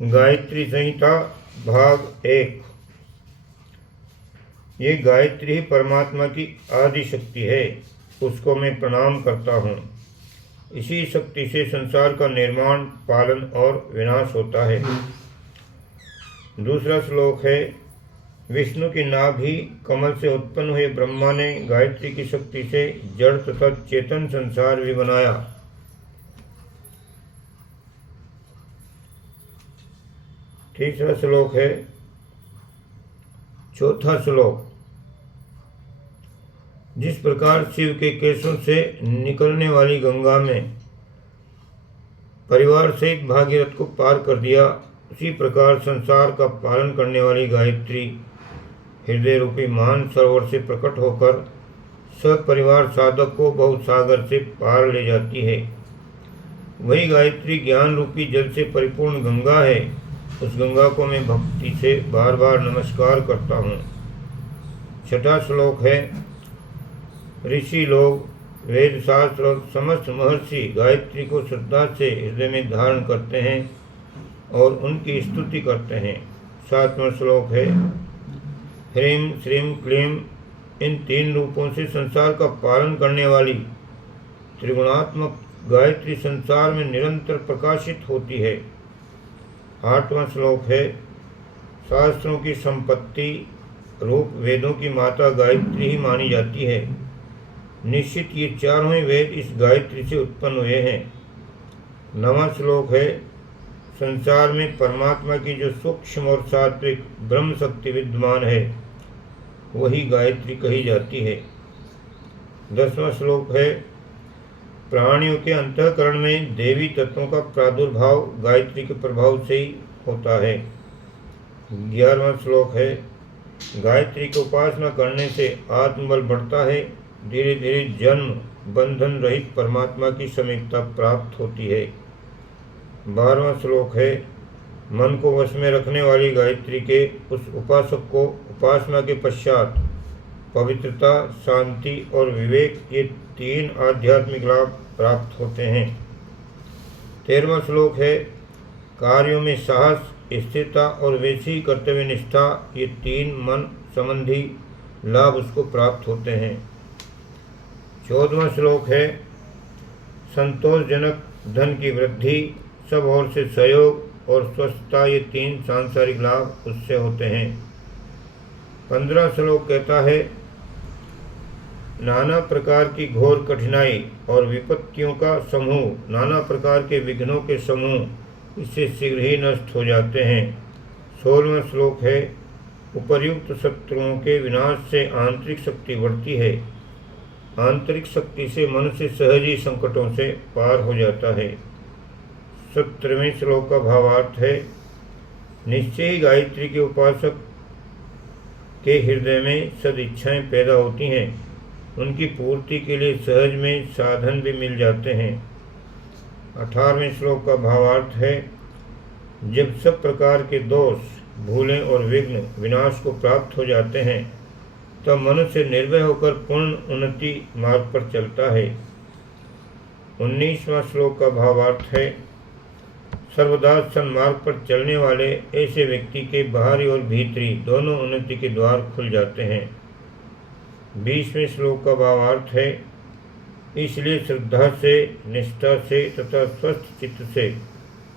गायत्री संहिता भाग 1। ये गायत्री ही परमात्मा की आदि शक्ति है, उसको मैं प्रणाम करता हूँ। इसी शक्ति से संसार का निर्माण, पालन और विनाश होता है। दूसरा श्लोक है, विष्णु की नाभि कमल से उत्पन्न हुए ब्रह्मा ने गायत्री की शक्ति से जड़ तथा चेतन संसार भी बनाया। तीसरा श्लोक है, चौथा श्लोक, जिस प्रकार शिव के केशों से निकलने वाली गंगा में परिवार सहित भागीरथ को पार कर दिया, उसी प्रकार संसार का पालन करने वाली गायत्री हृदय रूपी महान सरोवर से प्रकट होकर सपरिवार साधक को बहुत सागर से पार ले जाती है। वही गायत्री ज्ञान रूपी जल से परिपूर्ण गंगा है। उस गंगा को मैं भक्ति से बार बार नमस्कार करता हूँ। छठा श्लोक है, ऋषि लोग, वेद शास्त्र और समस्त महर्षि गायत्री को श्रद्धा से हृदय में धारण करते हैं और उनकी स्तुति करते हैं। सातवां श्लोक है, ह्रीं श्रीं क्लीं, इन तीन रूपों से संसार का पालन करने वाली त्रिगुणात्मक गायत्री संसार में निरंतर प्रकाशित होती है। आठवां श्लोक है, शास्त्रों की संपत्ति रूप वेदों की माता गायत्री ही मानी जाती है। निश्चित ये चारों ही वेद इस गायत्री से उत्पन्न हुए हैं। नवां श्लोक है, संसार में परमात्मा की जो सूक्ष्म और सात्विक ब्रह्म शक्ति विद्यमान है, वही गायत्री कही जाती है। 10वां श्लोक है, प्राणियों के अंतःकरण में देवी तत्वों का प्रादुर्भाव गायत्री के प्रभाव से ही होता है। 11वां श्लोक है, गायत्री की उपासना करने से आत्मबल बढ़ता है, धीरे धीरे जन्म बंधन रहित परमात्मा की समीपता प्राप्त होती है। 12वां श्लोक है, मन को वश में रखने वाली गायत्री के उस उपासक को उपासना के पश्चात पवित्रता, शांति और विवेक, ये तीन आध्यात्मिक लाभ प्राप्त होते हैं। 13वां श्लोक है, कार्यों में साहस, स्थिरता और वैसी कर्तव्य निष्ठा, ये तीन मन संबंधी लाभ उसको प्राप्त होते हैं। 14वां श्लोक है, संतोषजनक धन की वृद्धि, सब ओर से सहयोग और स्वस्थता, ये तीन सांसारिक लाभ उससे होते हैं। 15वां श्लोक कहता है, नाना प्रकार की घोर कठिनाई और विपत्तियों का समूह, नाना प्रकार के विघ्नों के समूह इससे शीघ्र ही नष्ट हो जाते हैं। 16वां श्लोक है, उपर्युक्त शत्रुओं के विनाश से आंतरिक शक्ति बढ़ती है। आंतरिक शक्ति से मनुष्य सहज ही संकटों से पार हो जाता है। 17वें श्लोक का भावार्थ है, निश्चय ही गायत्री के उपासक के हृदय में सदिच्छाएं पैदा होती हैं, उनकी पूर्ति के लिए सहज में साधन भी मिल जाते हैं। 18वें श्लोक का भावार्थ है, जब सब प्रकार के दोष, भूलें और विघ्न विनाश को प्राप्त हो जाते हैं, तब मनुष्य निर्भय होकर पूर्ण उन्नति मार्ग पर चलता है। 19वां श्लोक का भावार्थ है, सर्वदा सन्मार्ग पर चलने वाले ऐसे व्यक्ति के बाहरी और भीतरी दोनों उन्नति के द्वार खुल जाते हैं। 20वें श्लोक का भावार्थ है, इसलिए श्रद्धा से, निष्ठा से तथा स्वस्थ चित्त से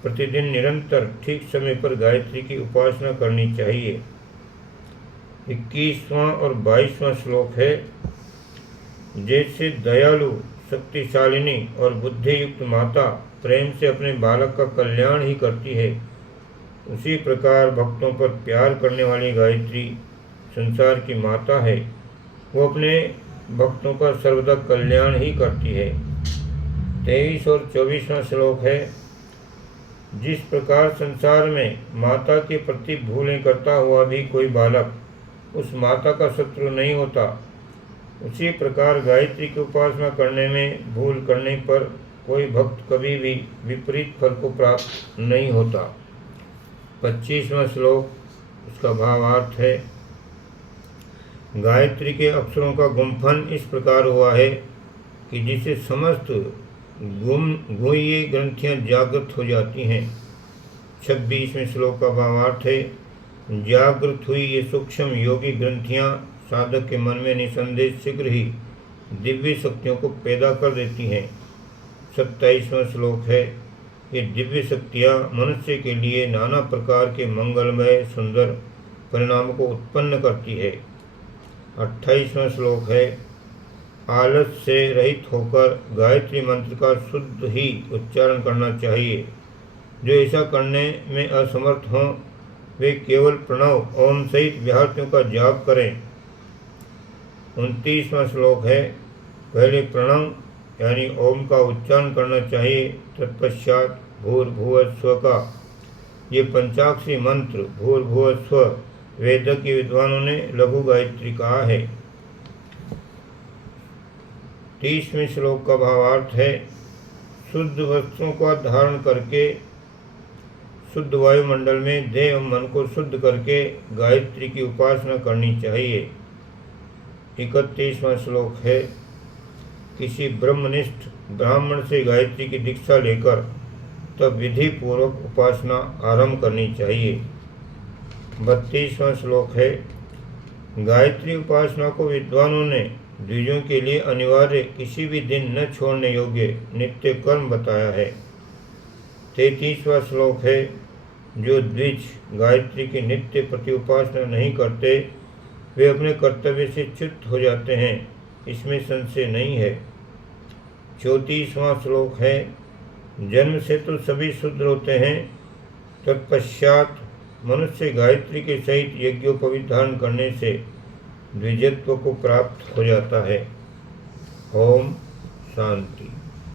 प्रतिदिन निरंतर ठीक समय पर गायत्री की उपासना करनी चाहिए। 21वां और 22वां श्लोक है, जैसे दयालु, शक्तिशालिनी और बुद्धि युक्त माता प्रेम से अपने बालक का कल्याण ही करती है, उसी प्रकार भक्तों पर प्यार करने वाली गायत्री संसार की माता है। वो अपने भक्तों का सर्वदा कल्याण ही करती है। 23 और 24वां श्लोक है, जिस प्रकार संसार में माता के प्रति भूलें करता हुआ भी कोई बालक उस माता का शत्रु नहीं होता, उसी प्रकार गायत्री की उपासना करने में भूल करने पर कोई भक्त कभी भी विपरीत फल को प्राप्त नहीं होता। 25वां श्लोक, उसका भावार्थ है, गायत्री के अक्षरों का गुम्फन इस प्रकार हुआ है कि जिसे समस्त गुह्य ग्रंथियां जागृत हो जाती हैं। 26वें श्लोक का भावार्थ है, जागृत हुई ये सूक्ष्म योगी ग्रंथियाँ साधक के मन में निसंदेह शीघ्र ही दिव्य शक्तियों को पैदा कर देती हैं। 27वां श्लोक है, ये दिव्य शक्तियाँ मनुष्य के लिए नाना प्रकार के मंगलमय सुंदर परिणामों को उत्पन्न करती है। 28वां श्लोक है, आलस से रहित होकर गायत्री मंत्र का शुद्ध ही उच्चारण करना चाहिए। जो ऐसा करने में असमर्थ हों वे केवल प्रणव ओम सहित विहार्थियों का जाप करें। 29वां श्लोक है, पहले प्रणव यानी ओम का उच्चारण करना चाहिए, तत्पश्चात भूर्भुवः स्वः का। ये पंचाक्षरी मंत्र भूर्भुवः स्वः वेद के विद्वानों ने लघु गायत्री कहा है। 30वें श्लोक का भावार्थ है, शुद्ध वस्त्रों का धारण करके शुद्ध वायुमंडल में देह एवं मन को शुद्ध करके गायत्री की उपासना करनी चाहिए। 31वां श्लोक है, किसी ब्रह्मनिष्ठ ब्राह्मण से गायत्री की दीक्षा लेकर तब विधि पूर्वक उपासना आरंभ करनी चाहिए। 32वां श्लोक है, गायत्री उपासना को विद्वानों ने द्विजों के लिए अनिवार्य किसी भी दिन न छोड़ने योग्य नित्य कर्म बताया है। 33वां श्लोक है, जो द्विज गायत्री की नित्य प्रति उपासना नहीं करते वे अपने कर्तव्य से च्युत हो जाते हैं, इसमें संशय नहीं है। 34वां श्लोक है, जन्म से तो सभी शुद्र होते हैं, तत्पश्चात मनुष्य गायत्री के सहित यज्ञोपवीत धारण करने से द्विजत्व को प्राप्त हो जाता है। ओम शांति।